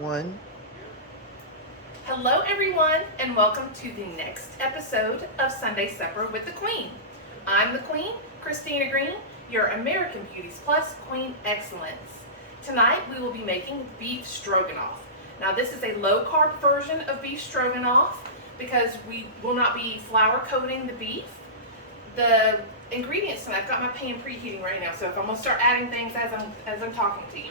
One. Hello everyone, and welcome to the next episode of Sunday Supper with the Queen. I'm the Queen, Christina Green, your American Beauties Plus Queen Excellence. Tonight we will be making beef stroganoff. Now this is a low-carb version of beef stroganoff because we will not be flour coating the beef. The ingredients tonight, I've got my pan preheating right now, so if I'm going to start adding things as I'm talking to you.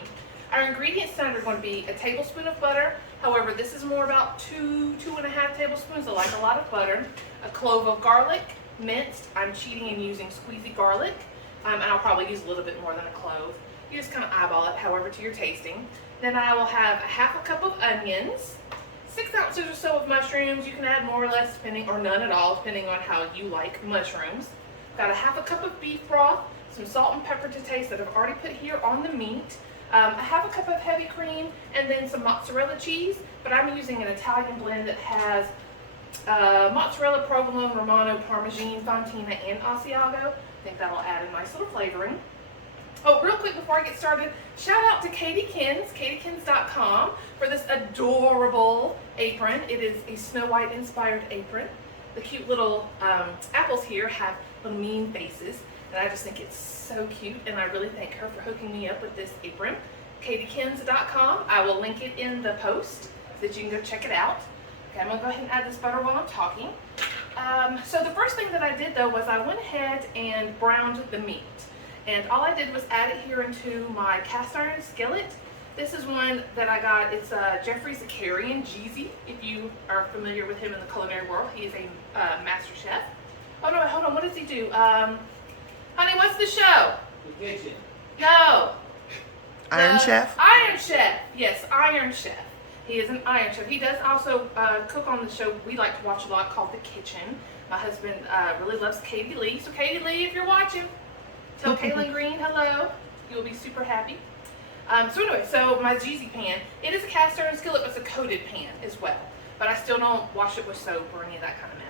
Our ingredients tonight are going to be a tablespoon of butter. However, this is more about two and a half tablespoons. I like a lot of butter. A clove of garlic, minced. I'm cheating and using squeezy garlic. And I'll probably use a little bit more than a clove. You just kind of eyeball it, however, to your tasting. Then I will have a half a cup of onions, 6 ounces or so of mushrooms. You can add more or less, depending, or none at all, depending on how you like mushrooms. Got a half a cup of beef broth, some salt and pepper to taste that I've already put here on the meat. A half a cup of heavy cream, and then some mozzarella cheese, but I'm using an Italian blend that has mozzarella, provolone, romano, parmesan, fontina, and asiago. I think that'll add a nice little flavoring. Oh, real quick before I get started, shout out to Katie Kins, katiekins.com, for this adorable apron. It is a Snow White inspired apron. The cute little apples here have little mean faces. And I just think it's so cute, and I really thank her for hooking me up with this apron. katiekins.com. I will link it in the post so that you can go check it out. Okay, I'm going to go ahead and add this butter while I'm talking. So the first thing that I did, though, was I went ahead and browned the meat. And all I did was add it here into my cast iron skillet. This is one that I got. It's Jeffrey Zakarian, Jeezy, if you are familiar with him in the culinary world. He is a master chef. Oh, no, hold on. What does he do? Honey, what's the show? The Kitchen. No. Iron Chef? Iron Chef. Yes, Iron Chef. He is an Iron Chef. He does also cook on the show we like to watch a lot called The Kitchen. My husband really loves Katie Lee. So Katie Lee, if you're watching, tell Kaylin Green hello. You'll be super happy. So anyway, so my Jeezy pan, it is a cast iron skillet, but it's a coated pan as well. But I still don't wash it with soap or any of that kind of mess.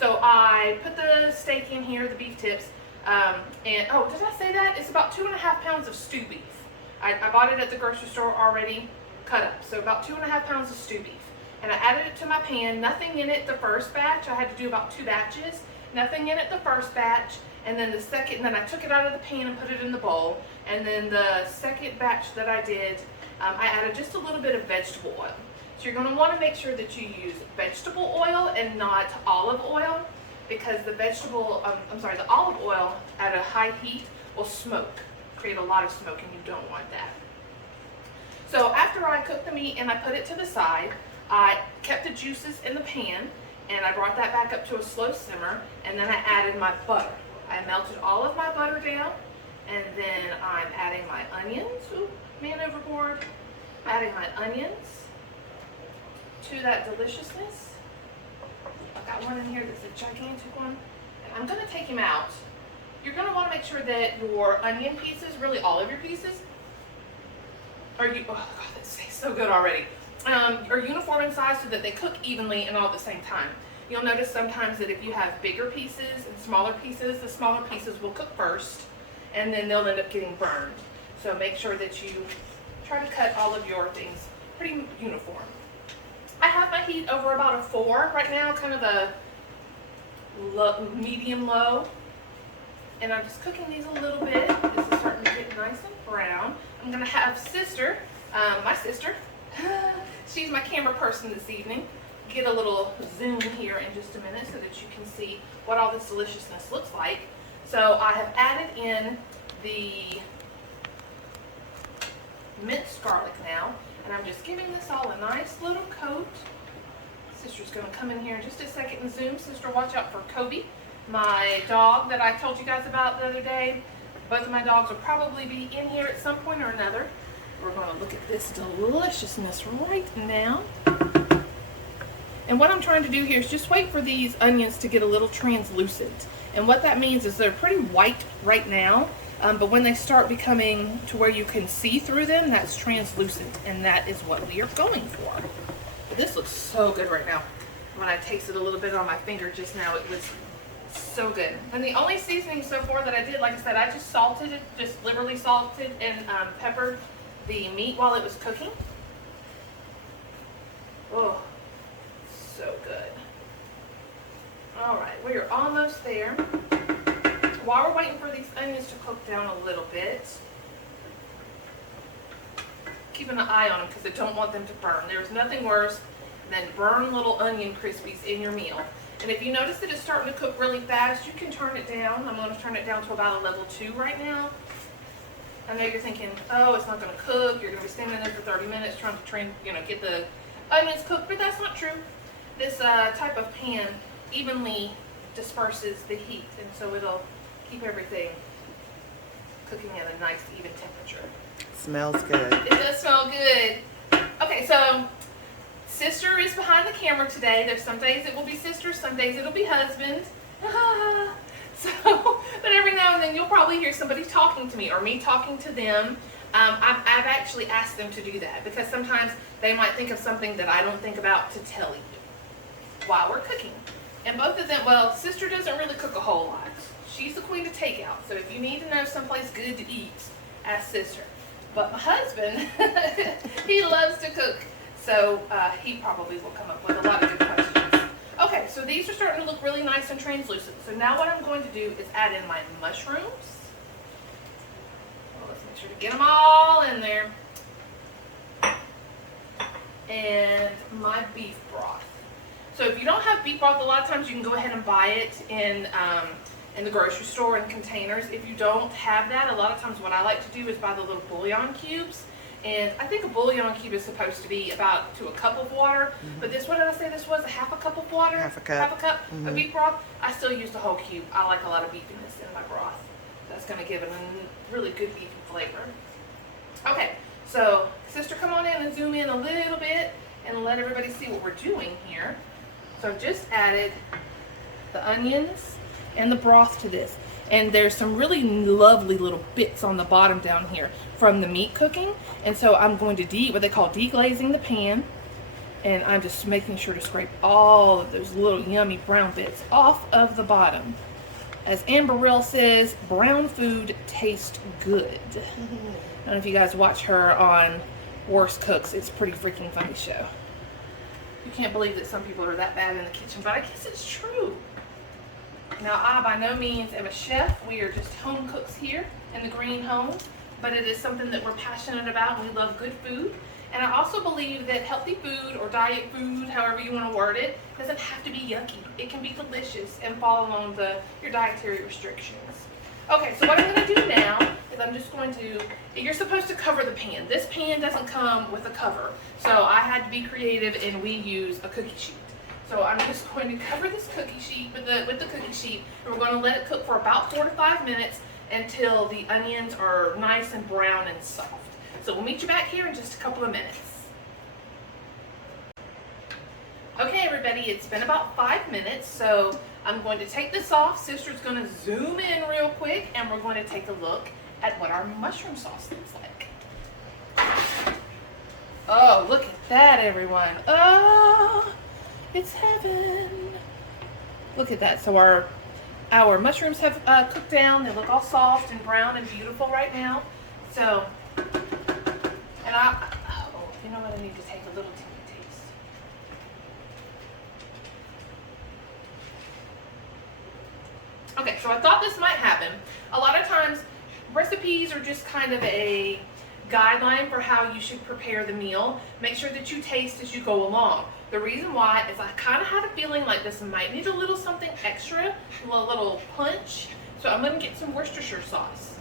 So I put the steak in here, the beef tips. And oh, did I say that? It's about 2.5 pounds of stew beef. I bought it at the grocery store already cut up. So about 2.5 pounds of stew beef. And I added it to my pan. Nothing in it the first batch. I had to do about 2 batches. Nothing in it the first batch. And then the second, and then I took it out of the pan and put it in the bowl. And then the second batch that I did, I added just a little bit of vegetable oil. So you're going to want to make sure that you use vegetable oil and not olive oil, because the the olive oil at a high heat will smoke, create a lot of smoke, and you don't want that. So after I cooked the meat and I put it to the side, I kept the juices in the pan, and I brought that back up to a slow simmer, and then I added my butter. I melted all of my butter down, and then I'm adding my onions. Ooh, man overboard. Adding my onions to that deliciousness. I've got one in here that's a gigantic one, and I'm going to take him out. You're going to want to make sure that your onion pieces, really all of your pieces, oh god, that tastes so good already, are uniform in size so that they cook evenly and all at the same time. You'll notice sometimes that if you have bigger pieces and smaller pieces, the smaller pieces will cook first, and then they'll end up getting burned. So make sure that you try to cut all of your things pretty uniform. I have my heat over about a 4 right now, kind of a medium low. And I'm just cooking these a little bit. This is starting to get nice and brown. I'm going to have my sister, she's my camera person this evening, get a little zoom here in just a minute so that you can see what all this deliciousness looks like. So I have added in the minced garlic now. And I'm just giving this all a nice little coat. Sister's going to come in here in just a second and zoom. Sister, watch out for Kobe, my dog that I told you guys about the other day. Both of my dogs will probably be in here at some point or another. We're going to look at this deliciousness right now. And what I'm trying to do here is just wait for these onions to get a little translucent. And what that means is they're pretty white right now. But when they start becoming to where you can see through them, that's translucent, and that is what we are going for. But this looks so good right now. When I tasted a little bit on my finger just now, it was so good. And the only seasoning so far that I did, like I said, I just salted it, just liberally salted and peppered the meat while it was cooking. Oh, so good. All right, we are almost there. While we're waiting for these onions to cook down a little bit, keeping an eye on them because I don't want them to burn. There's nothing worse than burn little onion crispies in your meal. And if you notice that it's starting to cook really fast, you can turn it down. I'm going to turn it down to about a level 2 right now. I know you're thinking, oh, it's not going to cook. You're going to be standing there for 30 minutes trying to get the onions cooked, but that's not true. This type of pan evenly disperses the heat, and so it'll keep everything cooking at a nice even temperature. Smells good. It does smell good. Okay, so sister is behind the camera today. There's some days it will be sister, some days it'll be husband. But every now and then you'll probably hear somebody talking to me or me talking to them. I've actually asked them to do that because sometimes they might think of something that I don't think about to tell you while we're cooking. And both of them, well, sister doesn't really cook a whole lot. She's the queen of takeout. So if you need to know someplace good to eat, ask sister. But my husband, he loves to cook. So he probably will come up with a lot of good questions. Okay, so these are starting to look really nice and translucent. So now what I'm going to do is add in my mushrooms. Well, let's make sure to get them all in there. And my beef broth. So if you don't have beef broth, a lot of times you can go ahead and buy it in the grocery store in containers. If you don't have that, a lot of times what I like to do is buy the little bouillon cubes. And I think a bouillon cube is supposed to be about to a cup of water. But this, what did I say this was? A half a cup of water? Half a cup. Half a cup of beef broth. I still use the whole cube. I like a lot of beefiness in my broth. That's going to give it a really good beefy flavor. Okay, so sister, come on in and zoom in a little bit and let everybody see what we're doing here. So I've just added the onions and the broth to this. And there's some really lovely little bits on the bottom down here from the meat cooking. And so I'm going to what they call deglazing the pan. And I'm just making sure to scrape all of those little yummy brown bits off of the bottom. As Amber Rill says, brown food tastes good. I don't know if you guys watch her on Worst Cooks. It's a pretty freaking funny show. You can't believe that some people are that bad in the kitchen, but I guess it's true. Now, I by no means am a chef. We are just home cooks here in the Green home, but it is something that we're passionate about, and we love good food. And I also believe that healthy food or diet food, however you want to word it, doesn't have to be yucky. It can be delicious and fall along your dietary restrictions. Okay, so what I'm going to do now is I'm just going to, you're supposed to cover the pan. This pan doesn't come with a cover, so I had to be creative and we use a cookie sheet. So I'm just going to cover this cookie sheet with the cookie sheet, and we're going to let it cook for about 4 to 5 minutes until the onions are nice and brown and soft. So we'll meet you back here in just a couple of minutes. Okay, everybody, it's been about 5 minutes, so I'm going to take this off. Sister's going to zoom in real quick, and we're going to take a look at what our mushroom sauce looks like. Oh, look at that, everyone. Oh, it's heaven. Look at that. So our mushrooms have cooked down. They look all soft and brown and beautiful right now. So, and you know what? I need to take a little teeny taste. Okay, so I thought this might happen. A lot of times, recipes are just kind of a guideline for how you should prepare the meal. Make sure that you taste as you go along. The reason why is I kind of had a feeling like this might need a little something extra, a little punch. So I'm going to get some Worcestershire sauce.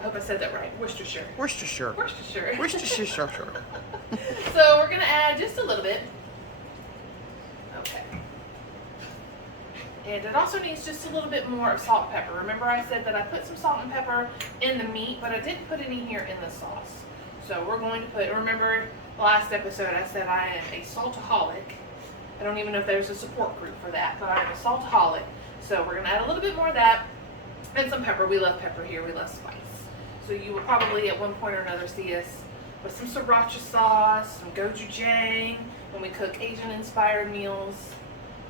I hope I said that right. Worcestershire. Worcestershire. Worcestershire. Worcestershire. So we're going to add just a little bit. Okay. And it also needs just a little bit more of salt and pepper. Remember I said that I put some salt and pepper in the meat, but I didn't put any here in the sauce. So we're going to put, remember the last episode I said I am a saltaholic. I don't even know if there's a support group for that, but I'm a saltaholic. So we're going to add a little bit more of that and some pepper. We love pepper here. We love spice. So you will probably at one point or another see us with some sriracha sauce, some gochujang when we cook Asian-inspired meals.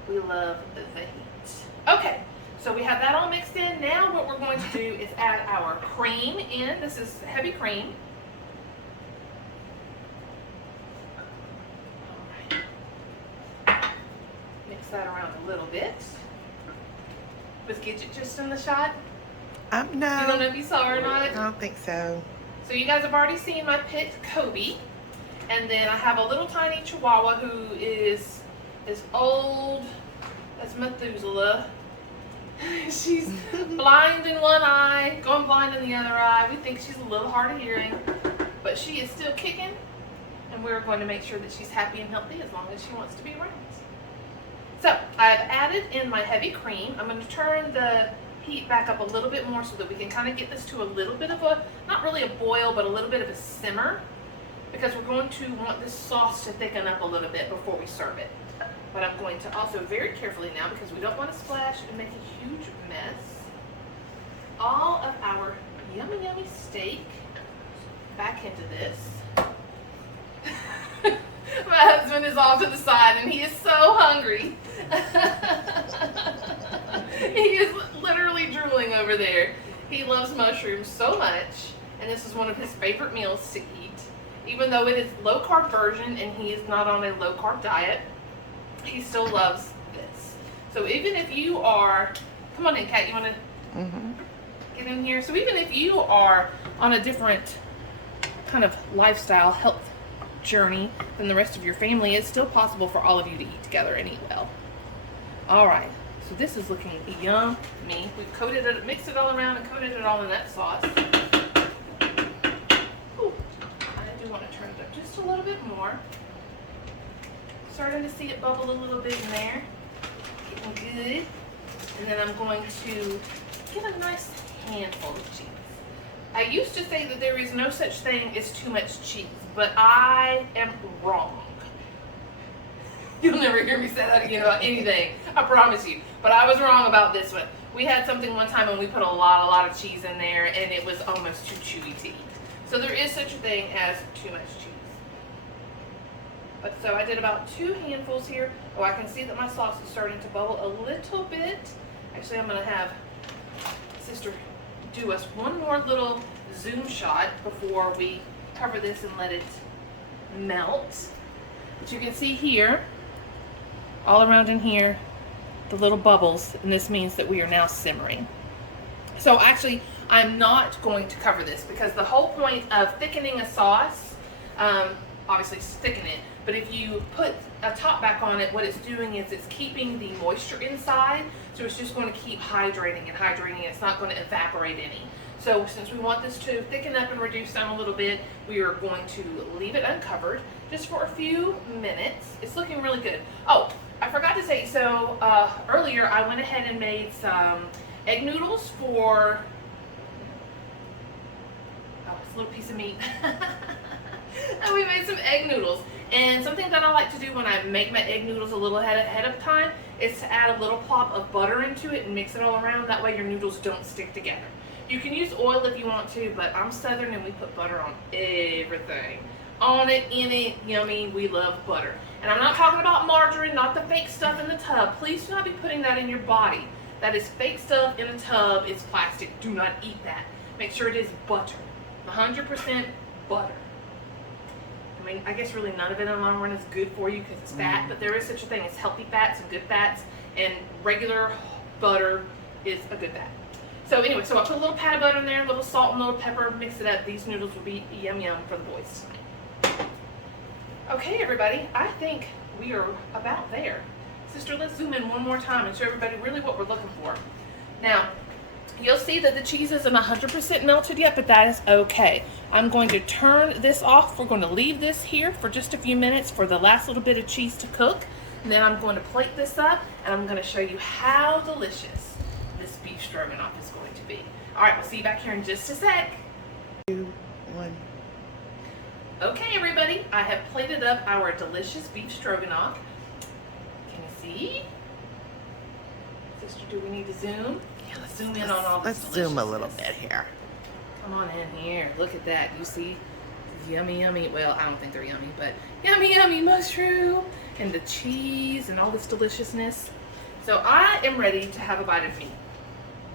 We love the heat. Okay, so we have that all mixed in. Now what we're going to do is add our cream in. This is heavy cream. that around a little bit. Was Gidget just in the shot? No. You don't know if you saw her or not? I don't think so. So you guys have already seen my pit, Kobe. And then I have a little tiny Chihuahua who is as old as Methuselah. She's blind in one eye, going blind in the other eye. We think she's a little hard of hearing, but she is still kicking. And we're going to make sure that she's happy and healthy as long as she wants to be around. So I've added in my heavy cream. I'm going to turn the heat back up a little bit more so that we can kind of get this to a little bit of a, not really a boil, but a little bit of a simmer, because we're going to want this sauce to thicken up a little bit before we serve it. But I'm going to also very carefully now, because we don't want to splash and make a huge mess, all of our yummy, yummy steak back into this. My husband is off to the side and he is so hungry. He is literally drooling over there. He loves mushrooms so much, and this is one of his favorite meals to eat. Even though it is low carb version and he is not on a low carb diet, he still loves this. So even if you are, come on in, Kat, you want to get in here? So even if you are on a different kind of lifestyle, health journey than the rest of your family, it's still possible for all of you to eat together and eat well. All right, so this is looking yummy. We've coated it, mixed it all around and coated it all in that sauce. Ooh, I do want to turn it up just a little bit more. Starting to see it bubble a little bit in there. Getting good. And then I'm going to get a nice handful of cheese. I used to say that there is no such thing as too much cheese, but I am wrong. You'll never hear me say that again about anything, I promise you. But I was wrong about this one. We had something one time and we put a lot of cheese in there and it was almost too chewy to eat. So there is such a thing as too much cheese. But so I did about 2 handfuls here. Oh, I can see that my sauce is starting to bubble a little bit. Actually, I'm gonna have Sister do us one more little zoom shot before we cover this and let it melt. But you can see here, all around in here, the little bubbles, and this means that we are now simmering. So actually, I'm not going to cover this because the whole point of thickening a sauce, obviously thicken it, but if you put a top back on it, what it's doing is it's keeping the moisture inside, so it's just going to keep hydrating and hydrating. It's not going to evaporate any. So since we want this to thicken up and reduce down a little bit, we are going to leave it uncovered just for a few minutes. It's looking really good. Oh, I forgot to say, so earlier I went ahead and made some egg noodles for, oh, it's a little piece of meat. And we made some egg noodles. And something that I like to do when I make my egg noodles a little ahead of time is to add a little plop of butter into it and mix it all around. That way your noodles don't stick together. You can use oil if you want to, but I'm Southern and we put butter on everything. On it, in it, yummy, we love butter. And I'm not talking about margarine, not the fake stuff in the tub. Please do not be putting that in your body. That is fake stuff in a tub, it's plastic. Do not eat that. Make sure it is butter. 100% butter. I mean, I guess really none of it in the long run is good for you because it's fat, but there is such a thing as healthy fats and good fats, and regular butter is a good fat. So anyway, so I put a little pat of butter in there, a little salt and a little pepper, mix it up. These noodles will be yum yum for the boys. Okay, everybody, I think we are about there. Sister, let's zoom in one more time and show everybody really what we're looking for. Now, you'll see that the cheese isn't 100% melted yet, but that is okay. I'm going to turn this off. We're going to leave this here for just a few minutes for the last little bit of cheese to cook. And then I'm going to plate this up and I'm going to show you how delicious this beef stroganoff is going to be. All right, we'll see you back here in just a sec. 2, 1. Okay, everybody, I have plated up our delicious beef stroganoff. Can you see? Sister, do we need to zoom? Yeah, let's zoom in on all this. Let's zoom a little bit here. Come on in here. Look at that. You see? Yummy, yummy. Well, I don't think they're yummy, but yummy, yummy mushroom and the cheese and all this deliciousness. So I am ready to have a bite of meat.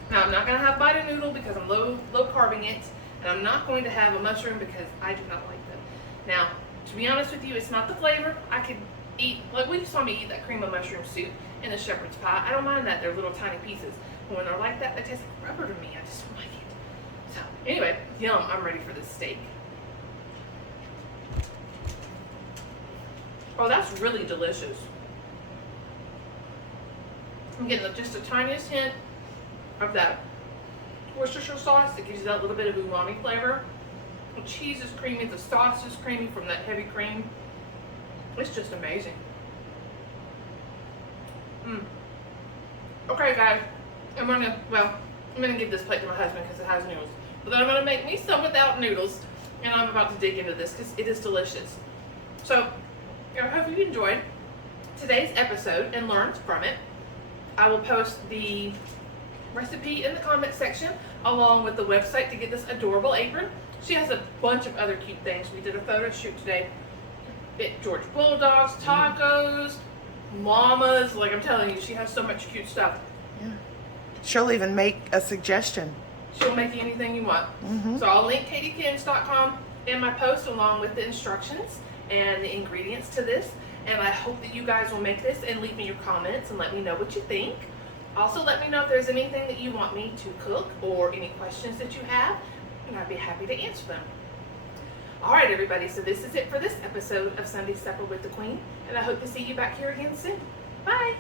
Now, I'm not going to have a bite of noodle because I'm low carbing it, and I'm not going to have a mushroom because I do not like them. Now, to be honest with you, it's not the flavor. I could eat, like when you saw me eat that cream of mushroom soup, in a shepherd's pie. I don't mind that they're little tiny pieces. But when they're like that, they taste like rubber to me. I just don't like it. So anyway, yum, I'm ready for this steak. Oh, that's really delicious. I'm getting just the tiniest hint of that Worcestershire sauce that gives you that little bit of umami flavor. The cheese is creamy, the sauce is creamy from that heavy cream. It's just amazing. Okay, guys, I'm gonna give this plate to my husband because it has noodles. But then I'm gonna make me some without noodles, and I'm about to dig into this because it is delicious. So, I hope you enjoyed today's episode and learned from it. I will post the recipe in the comment section along with the website to get this adorable apron. She has a bunch of other cute things. We did a photo shoot today. George Bulldogs, tacos, llamas. Like I'm telling you, she has so much cute stuff. Yeah. She'll even make a suggestion. She'll make you anything you want. So I'll link katiekins.com in my post along with the instructions and the ingredients to this. And I hope that you guys will make this and leave me your comments and let me know what you think. Also, let me know if there's anything that you want me to cook or any questions that you have, and I'd be happy to answer them. All right, everybody, so this is it for this episode of Sunday Supper with the Queen, and I hope to see you back here again soon. Bye!